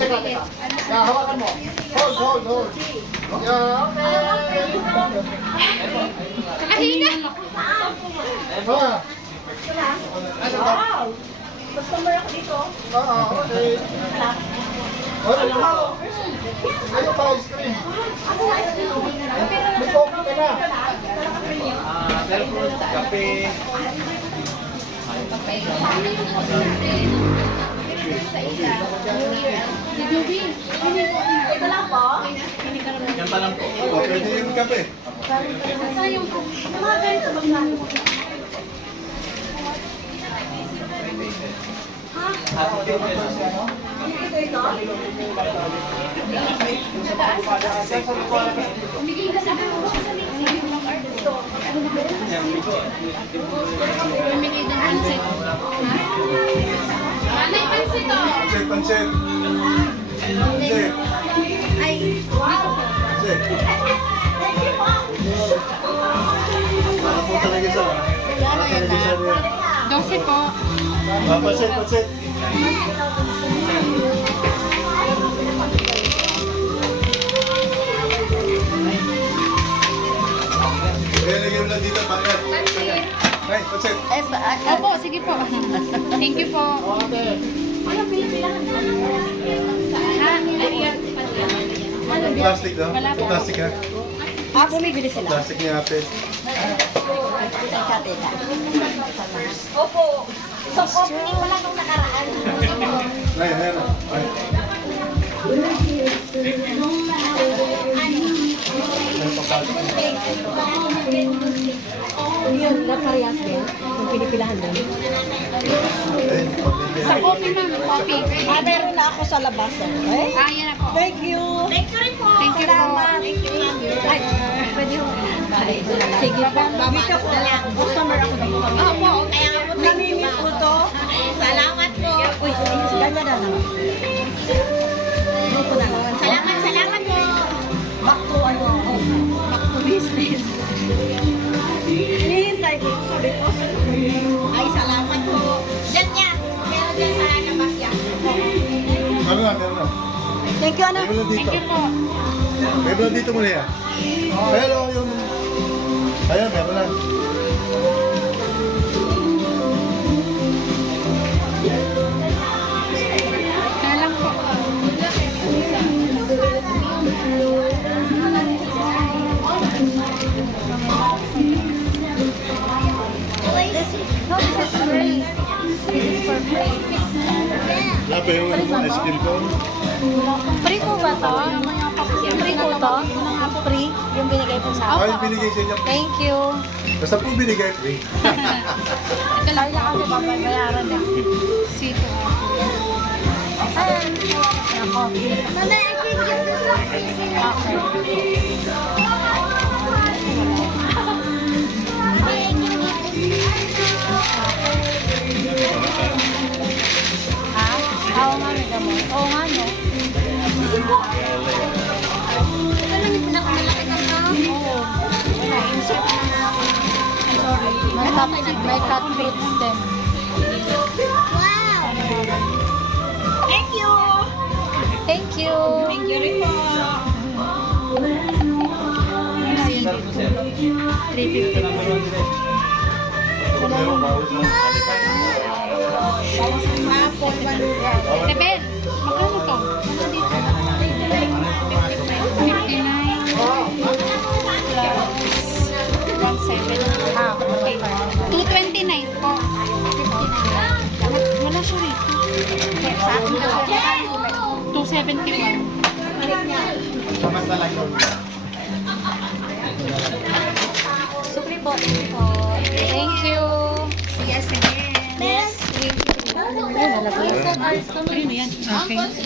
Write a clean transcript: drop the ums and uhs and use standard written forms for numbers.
teka. Yeah, hawakan mo. Hold. Yeah, okay. Kahina. Wow! Customer ako dito. Okay. Ayaw pa ice cream. May coffee ka na. Kape. Ito lang po. Yan pa lang po. Pwede yung kape. Yung mga ganito magkano? Ito? Bumigay ng pansit. Manay pansit to. Pancit. Pancit. Ay, Pancit. thank you po. Para po talaga sa... Para talaga sa... 12 po. Pancit. Lagyan mo lang dito, pangat. Ay, pancit. Opo, sige po. Thank you po. Plastic daw? Wala po. Plastic ha? Bumibili sila. Plastic ni ate. Opo. So, opening mo lang nung nakaraan. Ay, ayan. Ay. Yun, nakariyas din. Yung pinipilahan din. Ay, pamilya. Sa coffee, ma'am. Coffee. Meron na ako sa labas. Eh? Yan na po. Thank you. Thank you rin po. Thank you po. Thank you, ma'am. Ay, pwede yung... Sige po. Babi ka po. Customer ako dito. Opo. Kaya nga po. Namimiss ko to. Salamat po. Uy, ganda na naman. Grupo na naman. Salamat po. Back to ano. Back to business. Hinihintay ko. Sabi ko. Ay, salamat po. Diyan niya. Meron dyan sa labas yan. Ano na, meron na. Thank you, ano. Meron na dito. Thank you po. Meron na dito muna yan. Ayan o, yung... Ayan, meron na. Kaya lang po. Wala pa yung ice cream ko. Free po ba to? Free po to? Free? Yung binigay po sa Ay, akin. binigay sa inyo. Thank you. Basta po binigay, free. Ito lang. Kaya kasi babayaran na. Sito ako. Ako. Mama, I can give this one. Okay. Ha? Oo nga, may gamot. Oo nga, no? Ito lang yung pinakamalaki ka na. Oo. Na-insert na nga ako. Sorry. May cut fruits din. Wow! Thank you! Thank you! Thank you rin po! Ayun dito. 350. Tebel, magkano to? Ano dito? 59 plus 17. Ah, Okay. 229 po. 59. Wala siya rito. sa akin na siya. 271. Mas na lang yun. Supli po. Thank you. Yes, again. Yes. Ayun na yan. Okay.